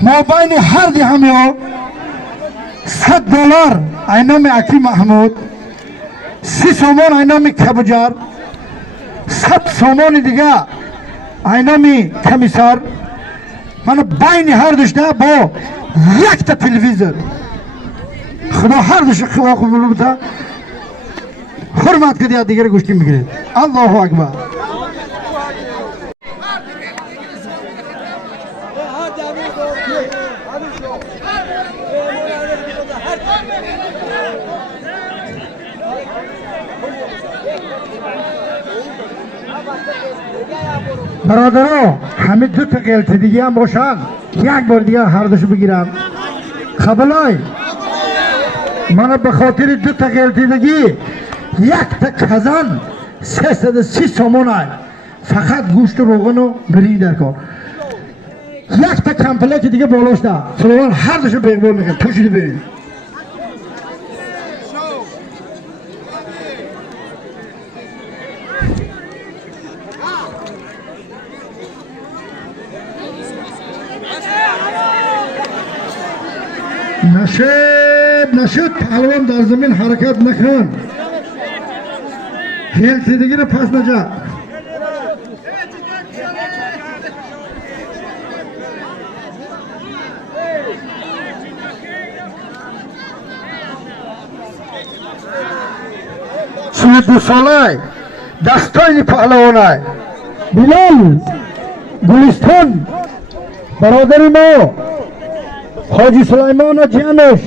ما بین هر دی همیو $100 اینام اکی محمود 30 سومان اینام کبجار 100 سومان دیگه اینام کمیسار من بین هر دوش ده با یک تا تلویزیون خدا هر دوش خدا قبول بده حرمت کردی دیگر گوشتی میگیرید الله اکبر برادرها همه دو تا قلتی دیگه هم باشن یک بار دیگه هر دوشو بگیرم خبلای من به خاطر دو تا قلتی دیگه یک تا کزن 330 سومون های فقط گوشت و روغن و برنج در کار یک تا کمپلک دیگه بالاش ده سلوان هر دوشو بگبال میکنم پوشیده برید نشد پهلوان در زمین حرکت نکن هیلتی دیگه رو پس نجا سی دو ساله دستای پهلوانه بلال گلستان برادر ما حاجی سلیمان جانش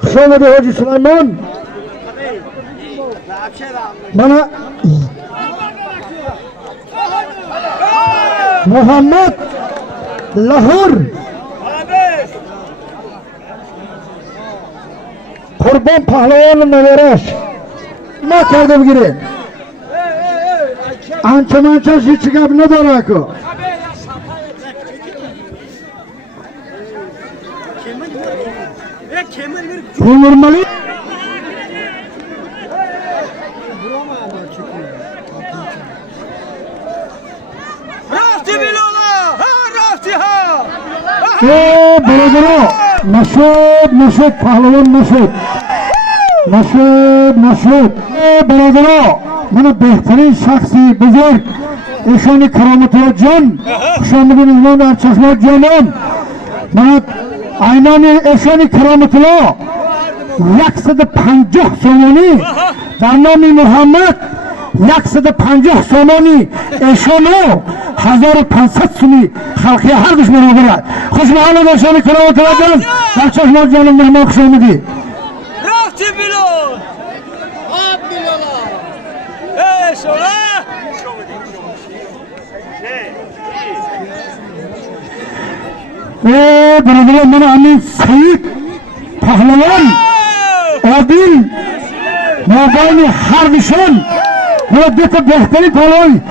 خوش آمده حاجی سلیمان من محمد لاهور قربان پهلوان نویرش ما کرده بگیره انچه منچه هیچ گپ نداره که نورمالی رفتی بیلالا رفتی ها برادرها نشد پهلوان نشد برادرها من بهترین شخصی بزرگ ایشان کرامت الله جان شما می‌بینید در چشمات جانان من اینان ایشان کرامت الله 150 سومانی در نام محمد 150 سومانی ایشانو 1500 سومی خلقی هر دوش برابره خوش محمد ایشان کرامت الله جان در چشمات جانان مهمان خوش آمدی رفتی بیلون آب بیلولا ایشالا برادران من همین سعید پهلوان عادل مابین هر نشان و دو تا بهترین پهلوان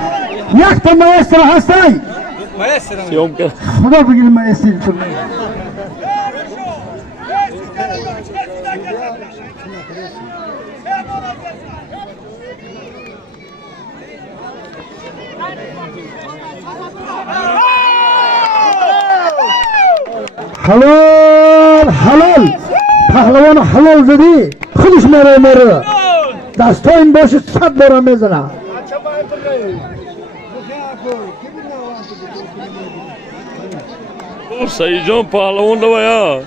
یک تا مایستر هستی خدا بگیر مایستر حلال پهلوان حلال زدی خودش مره دستا این باشه 100 بار میزنه سعید جان پهلوان دو یا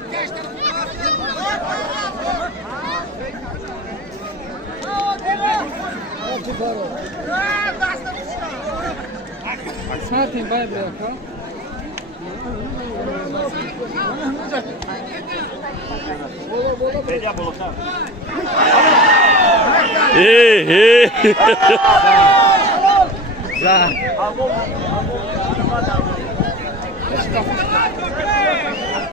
Hey.